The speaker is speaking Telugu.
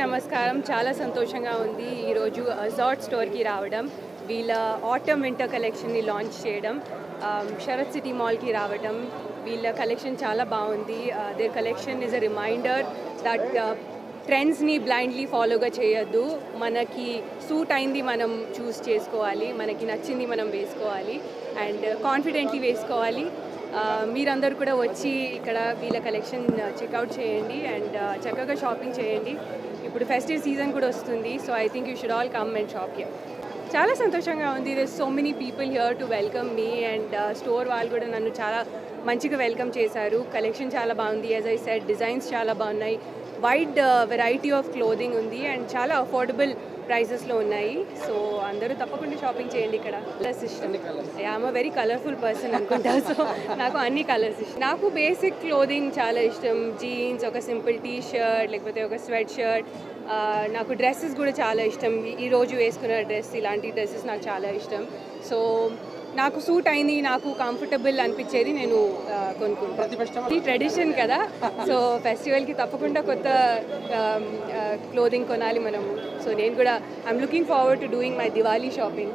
నమస్కారం. చాలా సంతోషంగా ఉంది ఈరోజు అజార్ట్ స్టోర్కి రావడం, వీళ్ళ ఆటమ్ వింటర్ కలెక్షన్ని లాంచ్ చేయడం, శరత్ సిటీ మాల్కి రావడం. వీళ్ళ కలెక్షన్ చాలా బాగుంది. Their collection is a reminder that ట్రెండ్స్ని బ్లైండ్లీ ఫాలోగా చేయొద్దు. మనకి సూట్ అయింది మనం చూస్ చేసుకోవాలి, మనకి నచ్చింది మనం వేసుకోవాలి అండ్ కాన్ఫిడెంట్లీ వేసుకోవాలి. మీరందరూ కూడా వచ్చి ఇక్కడ వీళ్ళ కలెక్షన్ చెక్అవుట్ చేయండి అండ్ చక్కగా షాపింగ్ చేయండి. ఇప్పుడు ఫెస్టివ్ సీజన్ కూడా వస్తుంది, so I think you should all come and shop here. చాలా సంతోషంగా ఉంది. There so many people here to welcome me and store వాళ్ళు కూడా నన్ను చాలా మంచిగా వెల్కమ్ చేశారు. కలెక్షన్ చాలా బాగుంది. యాజ్ ఐ సెడ్, డిజైన్స్ చాలా బాగున్నాయి. వైడ్ వెరైటీ ఆఫ్ క్లోదింగ్ ఉంది అండ్ చాలా అఫోర్డబుల్ ప్రైజెస్లో ఉన్నాయి. సో అందరూ తప్పకుండా షాపింగ్ చేయండి. ఇక్కడ కలర్స్ ఇష్టం. I'm a very colourful person అనుకుంటా, సో నాకు అన్ని కలర్స్ ఇష్టం. నాకు బేసిక్ క్లోదింగ్ చాలా ఇష్టం. జీన్స్, ఒక సింపుల్ టీ షర్ట్, లేకపోతే ఒక స్వెట్ షర్ట్. నాకు డ్రెస్సెస్ కూడా చాలా ఇష్టం. ఈరోజు వేసుకున్న డ్రెస్, ఇలాంటి డ్రెస్సెస్ నాకు చాలా ఇష్టం. సో నాకు సూట్ అయింది, నాకు కంఫర్టబుల్ అనిపించేది నేను కొనుక్కుంటాను. ఈ ట్రెడిషన్ కదా, సో ఫెస్టివల్కి తప్పకుండా కొత్త క్లోదింగ్ కొనాలి మనము. సో నేను కూడా I'm looking forward to doing my Diwali shopping.